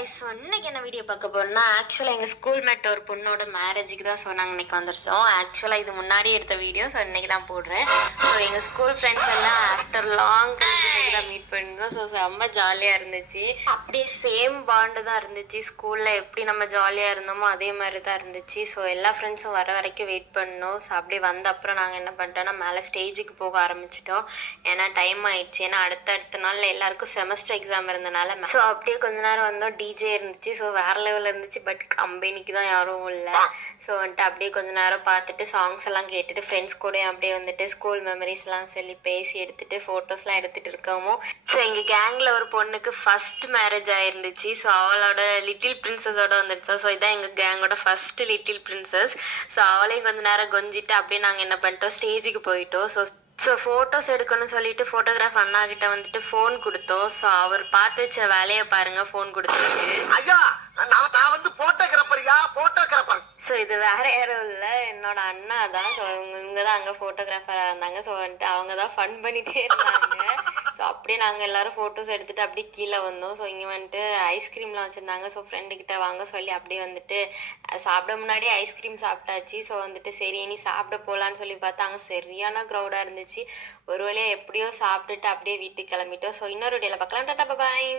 Guys so இன்னைக்கு என்ன video பார்க்க போறோம்னா ஆக்சுவலாக எங்கள் ஸ்கூல் மேட் ஒரு பொண்ணோட மேரேஜுக்கு தான் ஸோ நாங்கள் இன்னைக்கு வந்துருச்சோம். ஆக்சுவலாக இது முன்னாடி எடுத்த வீடியோ ஸோ இன்னைக்கு தான் போடுறேன். ஸோ எங்கள் ஸ்கூல் ஃப்ரெண்ட்ஸ் எல்லாம் ஆஃப்டர் லாங் இன்னைக்கு தான் மீட் பண்ணிருந்தோம். ஸோ செம்ம ஜாலியாக இருந்துச்சு. அப்படியே சேம் பாண்டு தான் இருந்துச்சு. ஸ்கூலில் எப்படி நம்ம ஜாலியாக இருந்தோமோ அதே மாதிரி தான் இருந்துச்சு. ஸோ எல்லா ஃப்ரெண்ட்ஸும் வர வரைக்கும் வெயிட் பண்ணோம். ஸோ அப்படியே வந்த அப்புறம் நாங்கள் என்ன பண்ணிட்டோம்னா மேலே ஸ்டேஜுக்கு போக ஆரம்பிச்சிட்டோம். ஏன்னா டைம் ஆயிடுச்சு. ஏன்னா அடுத்த நாளில் எல்லாருக்கும் செமஸ்டர் எக்ஸாம் இருந்தனால ஸோ அப்படியே கொஞ்ச நேரம் வந்தோம். டிஜே இருந்துச்சு. ஸோ வேறு லெவலில் இருந்துச்சு. பட் கம்பெனிக்கு தான் யாரும் இல்லை. ஸோ வந்துட்டு அப்படியே கொஞ்ச நேரம் பார்த்துட்டு சாங்ஸ் எல்லாம் கேட்டுட்டு ஃப்ரெண்ட்ஸ் கூட அப்படியே வந்துட்டு ஸ்கூல் மெமரிஸ்லாம் சொல்லி பேசி எடுத்துட்டு ஃபோட்டோஸ்லாம் எடுத்துகிட்டு இருக்கோமோ. ஸோ எங்கள் கேங்கில் ஒரு பொண்ணுக்கு ஃபர்ஸ்ட் மேரேஜ் ஆயிருந்துச்சு. ஸோ அவளோட லிட்டில் பிரின்சஸோட வந்துடுச்சா. ஸோ இதான் எங்கள் கேங்கோட ஃபர்ஸ்ட் லிட்டில் பிரின்சஸ். ஸோ அவளையும் கொஞ்ச நேரம் கொஞ்சிட்டு அப்படியே நாங்கள் என்ன பண்ணிட்டோம் ஸ்டேஜுக்கு போயிட்டோம். ஸோ ஃபோட்டோஸ் எடுக்கணும்னு சொல்லிட்டு ஃபோட்டோகிராஃப் அண்ணா கிட்ட வந்துட்டு ஃபோன் கொடுத்தோம். ஸோ அவர் பார்த்து வச்ச வேலையை பாருங்க ஃபோன் கொடுத்துருக்கு. நான் வந்து போட்டோகிராஃபர். ஸோ இது வேற யாரும் இல்லை, என்னோட அண்ணா தான். ஸோ இவங்க தான் அங்கே ஃபோட்டோகிராஃபராக இருந்தாங்க. ஸோ வந்துட்டு அவங்க தான் ஃபன் பண்ணிகிட்டே இருந்தாங்க. ஸோ அப்படியே நாங்கள் எல்லாரும் ஃபோட்டோஸ் எடுத்துகிட்டு அப்படியே கீழே வந்தோம். ஸோ இங்கே வந்துட்டு ஐஸ்கிரீம்லாம் வச்சுருந்தாங்க. ஸோ ஃப்ரெண்டுக்கிட்ட வாங்க சொல்லி அப்படியே வந்துட்டு சாப்பிட முன்னாடி ஐஸ்கிரீம் சாப்பிட்டாச்சு. ஸோ வந்துட்டு சரி இனி சாப்பிட போகலான்னு சொல்லி பார்த்தா அங்கே சரியான க்ரௌடாக இருந்துச்சு. ஒரு வழியாக எப்படியோ சாப்பிட்டுட்டு அப்படியே வீட்டுக்கு கிளம்பிட்டோம். ஸோ இன்னொரு வீடியோவில் பார்க்கலாம். டாடா பாய்.